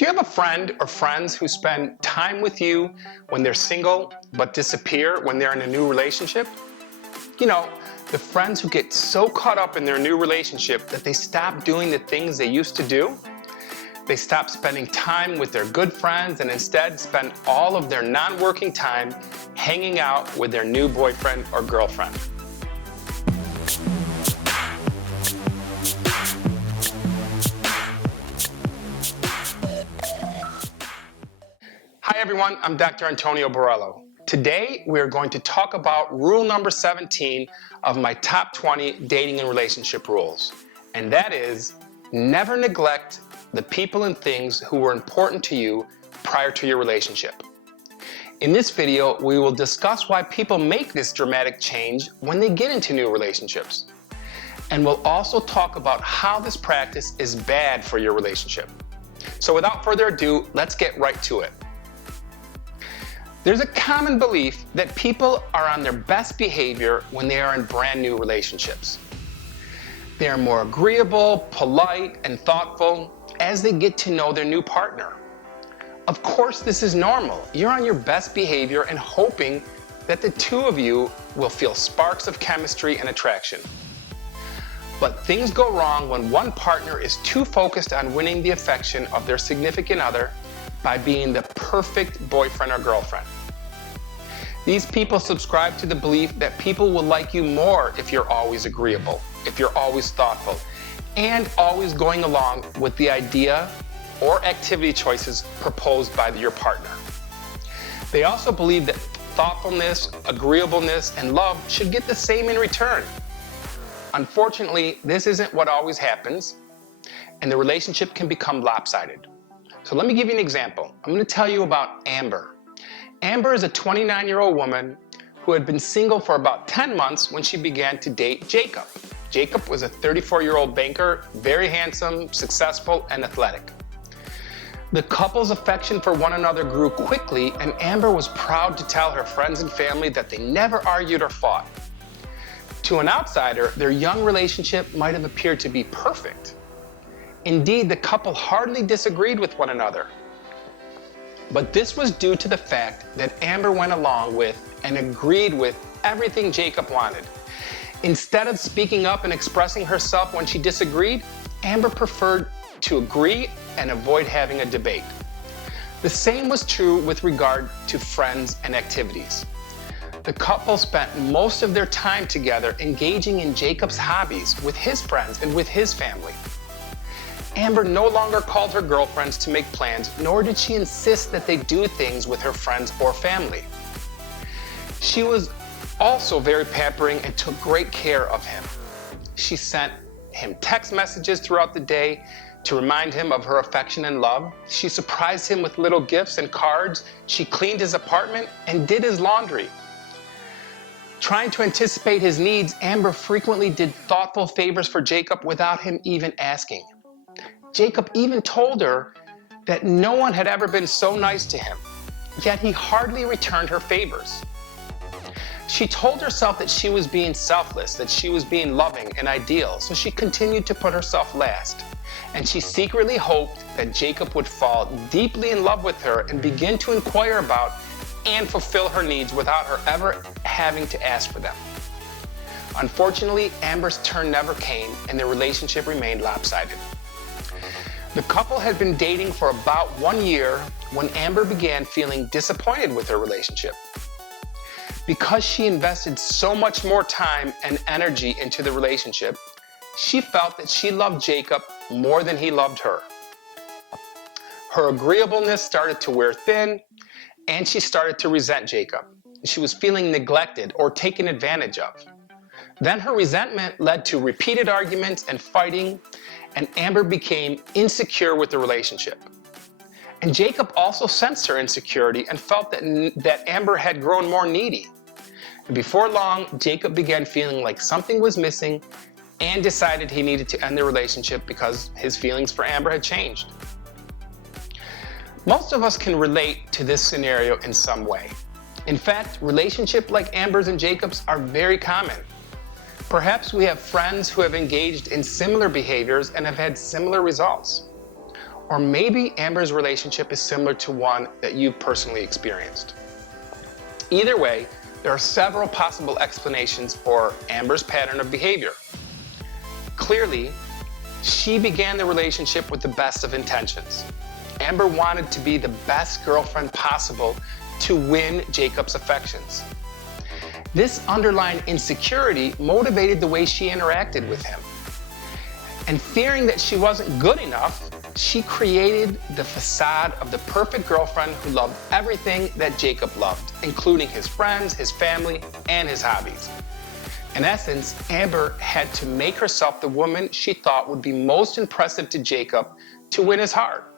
Do you have a friend or friends who spend time with you when they're single but disappear when they're in a new relationship? You know, the friends who get so caught up in their new relationship that they stop doing the things they used to do. They stop spending time with their good friends and instead spend all of their non-working time hanging out with their new boyfriend or girlfriend. Hi everyone, I'm Dr. Antonio Borello. Today we are going to talk about rule number 17 of my top 20 dating and relationship rules. And that is, never neglect the people and things who were important to you prior to your relationship. In this video, we will discuss why people make this dramatic change when they get into new relationships. And we'll also talk about how this practice is bad for your relationship. So without further ado, let's get right to it. There's a common belief that people are on their best behavior when they are in brand new relationships. They are more agreeable, polite, and thoughtful as they get to know their new partner. Of course, this is normal. You're on your best behavior and hoping that the two of you will feel sparks of chemistry and attraction. But things go wrong when one partner is too focused on winning the affection of their significant other by being the perfect boyfriend or girlfriend. These people subscribe to the belief that people will like you more if you're always agreeable, if you're always thoughtful, and always going along with the idea or activity choices proposed by your partner. They also believe that thoughtfulness, agreeableness, and love should get the same in return. Unfortunately, this isn't what always happens, and the relationship can become lopsided. So let me give you an example. I'm going to tell you about Amber. Amber is a 29-year-old woman who had been single for about 10 months when she began to date Jacob. Jacob was a 34-year-old banker, very handsome, successful, and athletic. The couple's affection for one another grew quickly, and Amber was proud to tell her friends and family that they never argued or fought. To an outsider, their young relationship might have appeared to be perfect. Indeed, the couple hardly disagreed with one another. But this was due to the fact that Amber went along with and agreed with everything Jacob wanted. Instead of speaking up and expressing herself when she disagreed, Amber preferred to agree and avoid having a debate. The same was true with regard to friends and activities. The couple spent most of their time together engaging in Jacob's hobbies with his friends and with his family. Amber no longer called her girlfriends to make plans, nor did she insist that they do things with her friends or family. She was also very pampering and took great care of him. She sent him text messages throughout the day to remind him of her affection and love. She surprised him with little gifts and cards. She cleaned his apartment and did his laundry. Trying to anticipate his needs, Amber frequently did thoughtful favors for Jacob without him even asking. Jacob even told her that no one had ever been so nice to him, yet he hardly returned her favors. She told herself that she was being selfless, that she was being loving and ideal, so she continued to put herself last. And she secretly hoped that Jacob would fall deeply in love with her and begin to inquire about and fulfill her needs without her ever having to ask for them. Unfortunately, Amber's turn never came and their relationship remained lopsided. The couple had been dating for about 1 year when Amber began feeling disappointed with her relationship. Because she invested so much more time and energy into the relationship, she felt that she loved Jacob more than he loved her. Her agreeableness started to wear thin, and she started to resent Jacob. She was feeling neglected or taken advantage of. Then her resentment led to repeated arguments and fighting, and Amber became insecure with the relationship. And Jacob also sensed her insecurity and felt that Amber had grown more needy. And before long, Jacob began feeling like something was missing and decided he needed to end the relationship because his feelings for Amber had changed. Most of us can relate to this scenario in some way. In fact, relationships like Amber's and Jacob's are very common. Perhaps we have friends who have engaged in similar behaviors and have had similar results. Or maybe Amber's relationship is similar to one that you've personally experienced. Either way, there are several possible explanations for Amber's pattern of behavior. Clearly, she began the relationship with the best of intentions. Amber wanted to be the best girlfriend possible to win Jacob's affections. This underlying insecurity motivated the way she interacted with him. And fearing that she wasn't good enough, she created the facade of the perfect girlfriend who loved everything that Jacob loved, including his friends, his family, and his hobbies. In essence, Amber had to make herself the woman she thought would be most impressive to Jacob to win his heart.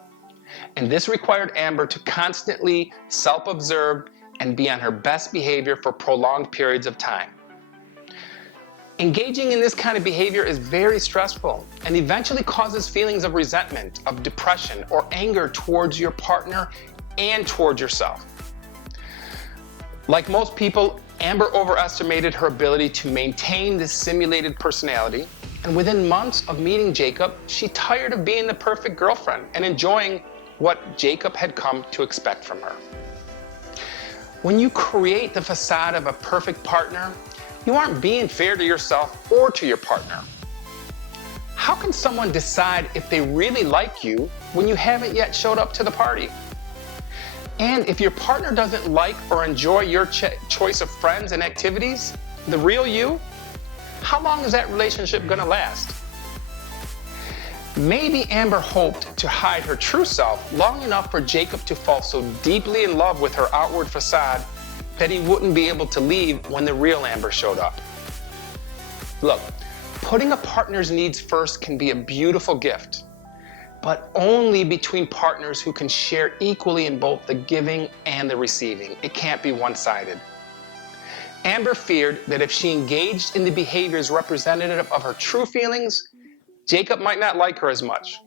And this required Amber to constantly self-observe and be on her best behavior for prolonged periods of time. Engaging in this kind of behavior is very stressful and eventually causes feelings of resentment, of depression, or anger towards your partner and towards yourself. Like most people, Amber overestimated her ability to maintain this simulated personality, and within months of meeting Jacob, she tired of being the perfect girlfriend and enjoying what Jacob had come to expect from her. When you create the facade of a perfect partner, you aren't being fair to yourself or to your partner. How can someone decide if they really like you when you haven't yet showed up to the party? And if your partner doesn't like or enjoy your choice of friends and activities, the real you, how long is that relationship gonna last? Maybe Amber hoped to hide her true self long enough for Jacob to fall so deeply in love with her outward facade that he wouldn't be able to leave when the real Amber showed up. Look, putting a partner's needs first can be a beautiful gift, but only between partners who can share equally in both the giving and the receiving. It can't be one-sided. Amber feared that if she engaged in the behaviors representative of her true feelings, Jacob might not like her as much.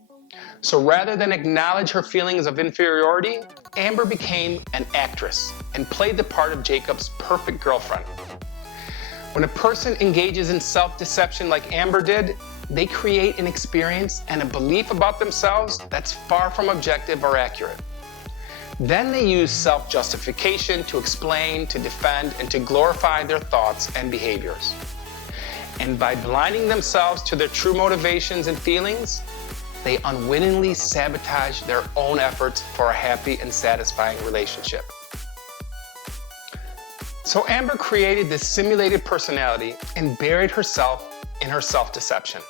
So rather than acknowledge her feelings of inferiority, Amber became an actress and played the part of Jacob's perfect girlfriend. When a person engages in self-deception like Amber did, they create an experience and a belief about themselves that's far from objective or accurate. Then they use self-justification to explain, to defend, and to glorify their thoughts and behaviors. And by blinding themselves to their true motivations and feelings, they unwittingly sabotage their own efforts for a happy and satisfying relationship. So Amber created this simulated personality and buried herself in her self-deception.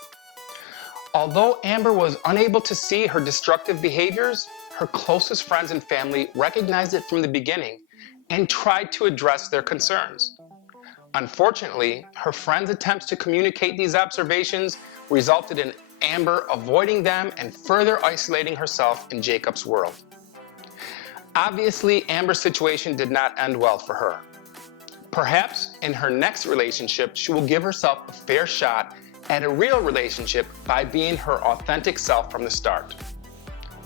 Although Amber was unable to see her destructive behaviors, her closest friends and family recognized it from the beginning and tried to address their concerns. Unfortunately, her friends' attempts to communicate these observations resulted in Amber avoiding them and further isolating herself in Jacob's world. Obviously, Amber's situation did not end well for her. Perhaps in her next relationship, she will give herself a fair shot at a real relationship by being her authentic self from the start.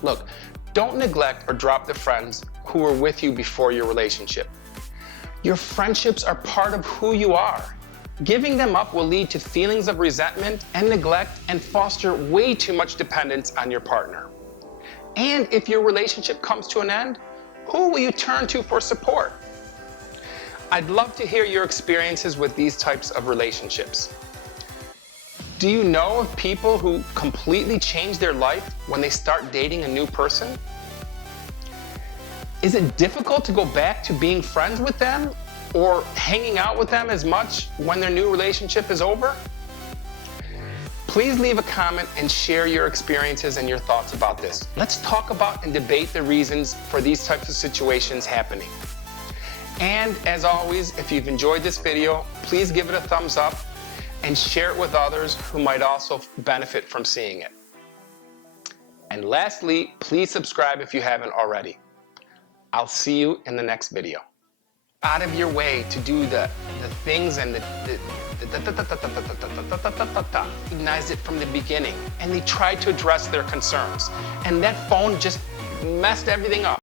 Look, don't neglect or drop the friends who were with you before your relationship. Your friendships are part of who you are. Giving them up will lead to feelings of resentment and neglect and foster way too much dependence on your partner. And if your relationship comes to an end, who will you turn to for support? I'd love to hear your experiences with these types of relationships. Do you know of people who completely change their life when they start dating a new person? Is it difficult to go back to being friends with them or hanging out with them as much when their new relationship is over? Please leave a comment and share your experiences and your thoughts about this. Let's talk about and debate the reasons for these types of situations happening. And as always, if you've enjoyed this video, please give it a thumbs up and share it with others who might also benefit from seeing it. And lastly, please subscribe if you haven't already. I'll see you in the next video. Out of your way to do the things and recognized it from the beginning, and they tried to address their concerns. And that phone just messed everything up.